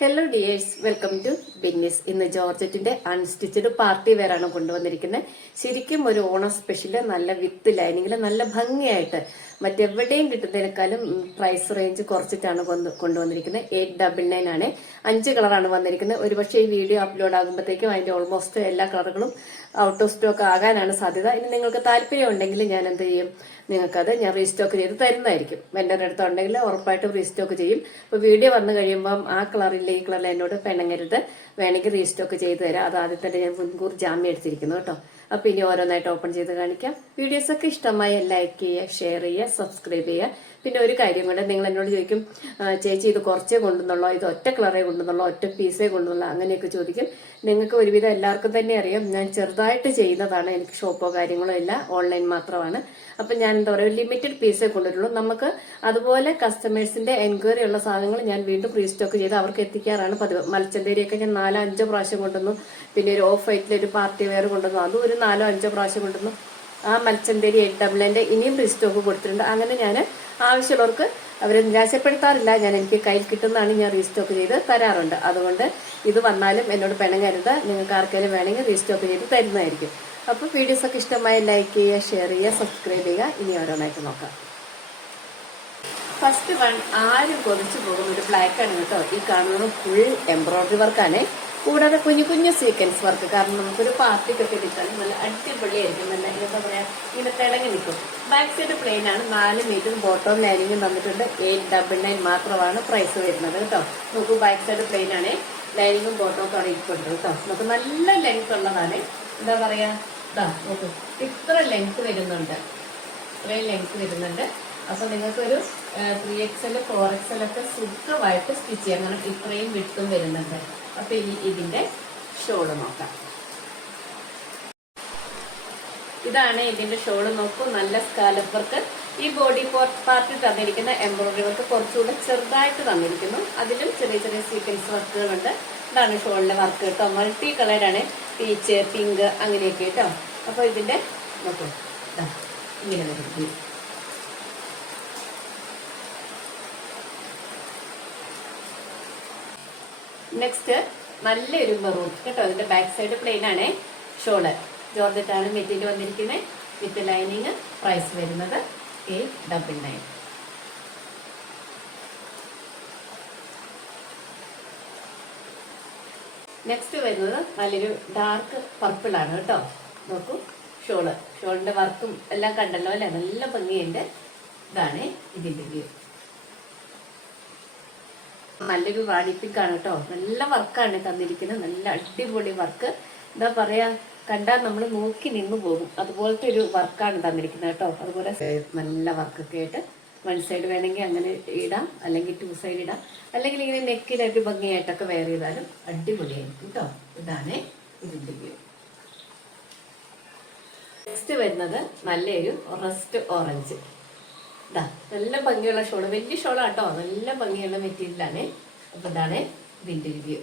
Hello dears, welcome to ബിഗ്നിസ്. ഇന്ന് ജോർജറ്റിന്റെ അൺസ്റ്റിച്ചഡ് പാർട്ടി വെയർ ആണ് കൊണ്ടുവന്നിരിക്കുന്നത്. ശരിക്കും ഒരു ഓണം സ്പെഷ്യല്, നല്ല വിത്ത് ലൈനിങ്ങിൽ നല്ല ഭംഗിയായിട്ട് മറ്റെവിടെയും കിട്ടുന്നതിനേക്കാളും പ്രൈസ് റേഞ്ച് കുറച്ചിട്ടാണ് കൊണ്ടുവന്നിരിക്കുന്നത്. 899 ആണ്. 5 കളറാണ് വന്നിരിക്കുന്നത്. ഒരുപക്ഷെ ഈ വീഡിയോ അപ്ലോഡ് ആകുമ്പോഴത്തേക്കും അതിന്റെ ഓൾമോസ്റ്റ് എല്ലാ കളറുകളും ഔട്ട് ഓഫ് സ്റ്റോക്ക് ആകാനാണ് സാധ്യത. ഇനി നിങ്ങൾക്ക് താല്പര്യം ഉണ്ടെങ്കിൽ ഞാൻ എന്ത് ചെയ്യും, നിങ്ങൾക്കത് ഞാൻ റീസ്റ്റോക്ക് ചെയ്ത് തരുന്നതായിരിക്കും. വെണ്ടറിന്റെ അടുത്ത് ഉണ്ടെങ്കിൽ ഉറപ്പായിട്ടും റീസ്റ്റോക്ക് ചെയ്യും. അപ്പൊ വീഡിയോ വന്നു കഴിയുമ്പം ആ കളറില്ല ഈ കളറിൽ എന്നോട് പിണങ്ങരുത്, വേണമെങ്കിൽ റീസ്റ്റോക്ക് ചെയ്ത് തരാം. അത് ആദ്യം തന്നെ ഞാൻ മുൻകൂർ ജാമ്യം എടുത്തിരിക്കുന്നു കേട്ടോ. അപ്പൊ ഇനി ഓരോന്നായിട്ട് ഓപ്പൺ ചെയ്ത് കാണിക്കാം. വീഡിയോസ് ഒക്കെ ഇഷ്ടമായി ലൈക്ക് ചെയ്യുക, ഷെയർ ചെയ്യുക, സബ്സ്ക്രൈബ് ചെയ്യുക. പിന്നെ ഒരു കാര്യം കൊണ്ട് നിങ്ങൾ എന്നോട് ചോദിക്കും, ചേച്ചി ഇത് കുറച്ചേ കൊണ്ടുവന്നുള്ളൂ, ഇത് ഒറ്റ കളറേ കൊണ്ടുവന്നുള്ളൂ, ഒറ്റ പീസേ കൊണ്ടുവന്നുള്ളൂ, അങ്ങനെയൊക്കെ ചോദിക്കും. നിങ്ങൾക്ക് ഒരുവിധം എല്ലാവർക്കും തന്നെ അറിയാം, ഞാൻ ചെറുതായിട്ട് ചെയ്യുന്നതാണ്. എനിക്ക് ഷോപ്പോ കാര്യങ്ങളോ ഇല്ല, ഓൺലൈൻ മാത്രമാണ്. അപ്പൊ ഞാൻ എന്താ പറയുക, ലിമിറ്റഡ് പീസേ കൊണ്ടുവരുള്ളൂ. നമുക്ക് അതുപോലെ കസ്റ്റമേഴ്സിന്റെ എൻക്വയറി ഉള്ള സാധനങ്ങൾ ഞാൻ വീണ്ടും റീസ്റ്റോക്ക് ചെയ്ത് അവർക്ക് എത്തിക്കാറാണ് പതിവ്. മൽച്ചന്തേരിയൊക്കെ ഞാൻ 4-5 പ്രാവശ്യം കൊണ്ടുവന്നു. പിന്നെ ഒരു ഓഫ് വൈറ്റിൽ ഒരു പാർട്ടി വെയർ കൊണ്ടുവന്നു, അതും ഒരു 4-5 പ്രാവശ്യം കൊണ്ടുവന്നു. ആ മൽച്ചന്തേരി 899 ഇനിയും റീസ്റ്റോക്ക് കൊടുത്തിട്ടുണ്ട്. അങ്ങനെ ഞാൻ ആവശ്യമുള്ളവർക്ക് അവരെ നിരാശപ്പെടുത്താറില്ല. എനിക്ക് കയ്യിൽ കിട്ടുന്നതാണ് ഞാൻ റീസ്റ്റോക്ക് ചെയ്ത് തരാറുണ്ട്. അതുകൊണ്ട് ഇത് വന്നാലും എന്നോട് പിണങ്ങരുത്, നിങ്ങൾക്ക് ആർക്കെങ്കിലും വേണമെങ്കിൽ റീസ്റ്റോക്ക് ചെയ്ത് തരുന്നതായിരിക്കും. അപ്പോൾ വീഡിയോസ് ഒക്കെ ഇഷ്ടമായി ലൈക്ക് ചെയ്യുക, ഷെയർ ചെയ്യുക, സബ്സ്ക്രൈബ് ചെയ്യുക. ഇനി ഓരോന്നായിട്ട് നോക്കാം. ഫസ്റ്റ് വൺ ആരും കൊതിച്ചു പോകുന്ന ഒരു ബ്ലാക്ക് ആണ് കേട്ടോ. ഈ കാണുന്നത് ഫുൾ എംബ്രോയിഡറി വർക്കാണ്, കൂടാതെ കുഞ്ഞു കുഞ്ഞു സീക്വൻസ് വർക്ക്. കാരണം നമുക്കൊരു പാർട്ടിക്കൊക്കെ കിട്ടാൻ നല്ല അടിപൊളിയായിരിക്കും. നല്ല എന്താ പറയാ, ഇങ്ങനെ തിളങ്ങി നിൽക്കും. ബാക്ക് സൈഡ് പ്ലെയിൻ ആണ്. 4 മീറ്റർ ബോട്ടം ലൈനിങ്ങും തന്നിട്ടുണ്ട്. 899 മാത്രമാണ് പ്രൈസ് വരുന്നത് കേട്ടോ. നമുക്ക് ബാക്ക് സൈഡ് പ്ലെയിൻ ആണ്, ലൈനിങ്ങും ബോട്ടവും ഒക്കെ അവിടെ ഇരിപ്പുണ്ട് കേട്ടോ. നമുക്ക് നല്ല ലെങ്ത് ഉള്ളതാണ്. എന്താ പറയാ, നോക്കൂ, ഇത്ര ലെങ്ത് വരുന്നുണ്ട്, ഇത്രയും ലെങ്ത് വരുന്നുണ്ട്. അപ്പൊ നിങ്ങൾക്കൊരു 3XL 4XL ഒക്കെ സുഖമായിട്ട് സ്റ്റിച്ച് ചെയ്യാം. കാരണം ഇത്രയും വിട്ടും വരുന്നുണ്ട്. അപ്പൊ ഇനി ഇതിന്റെ ഷോള് നോക്കാം. ഇതാണ് ഇതിന്റെ ഷോള്. നോക്കൂ, നല്ല സ്കാലപ്പ് വർക്ക്. ഈ ബോഡി പാർട്ടിൽ തന്നിരിക്കുന്ന എംബ്രോയിഡറി വർക്ക് കുറച്ചുകൂടെ ചെറുതായിട്ട് തന്നിരിക്കുന്നു. അതിലും ചെറിയ ചെറിയ സീക്വൻസ് വർക്കുകളുണ്ട്. ഇതാണ് ഷോളിന്റെ വർക്ക് കേട്ടോ. മൾട്ടി കളറാണ്, പീച്ച്, പിങ്ക്, അങ്ങനെയൊക്കെ കേട്ടോ. അപ്പൊ ഇതിന്റെ നോക്കൂ, ഇങ്ങനെ വരും. നെക്സ്റ്റ് നല്ലൊരു മെറൂൺ കേട്ടോ. ഇതിന്റെ ബാക്ക് സൈഡ് പ്ലെയിൻ ആണ്. ഷോള് ജോർജറ്റാണ് മെറ്റീരിയൽ വന്നിരിക്കുന്നത്. With lining. പ്രൈസ് വരുന്നത് 899. നെക്സ്റ്റ് വരുന്നത് നല്ലൊരു ഡാർക്ക് പർപ്പിൾ ആണ് കേട്ടോ. നോക്കൂ, ഷോളിന്റെ വർക്കും എല്ലാം കണ്ടല്ലോ അല്ലെ, നല്ല ഭംഗിയുണ്ട്. ഇതാണ് ഇതിന്റെ വ്യൂ. നല്ലൊരു റാണി പിങ്ക് ആണ് കേട്ടോ. നല്ല വർക്കാണ് തന്നിരിക്കുന്നത്, നല്ല അടിപൊളി വർക്ക്. എന്താ പറയാ, കണ്ടാൽ നമ്മൾ നോക്കി നിന്ന് പോകും, അതുപോലത്തെ ഒരു വർക്കാണ് തന്നിരിക്കുന്നത് കേട്ടോ. അതുപോലെ നല്ല വർക്കൊക്കെ ആയിട്ട് 1 സൈഡ് വേണമെങ്കിൽ അങ്ങനെ ഇടാം, അല്ലെങ്കിൽ 2 സൈഡ് ഇടാം, അല്ലെങ്കിൽ ഇങ്ങനെ നെക്കിലൊക്കെ ഭംഗിയായിട്ടൊക്കെ വെയർ ചെയ്താലും അടിപൊളിയായിരിക്കും കേട്ടോ. ഇതാണ് ഇതിന്റെ വ്യൂ. നെക്സ്റ്റ് വരുന്നത് നല്ലൊരു റസ്റ്റ് ഓറഞ്ച്. നല്ല ഭംഗിയുള്ള ഷോള്, വലിയ ഷോളാട്ടോ, നല്ല ഭംഗിയുള്ള മെറ്റീരിയലാണ്. അപ്പൊ ഇതാണ് ഇതിന്റെ വ്യൂ.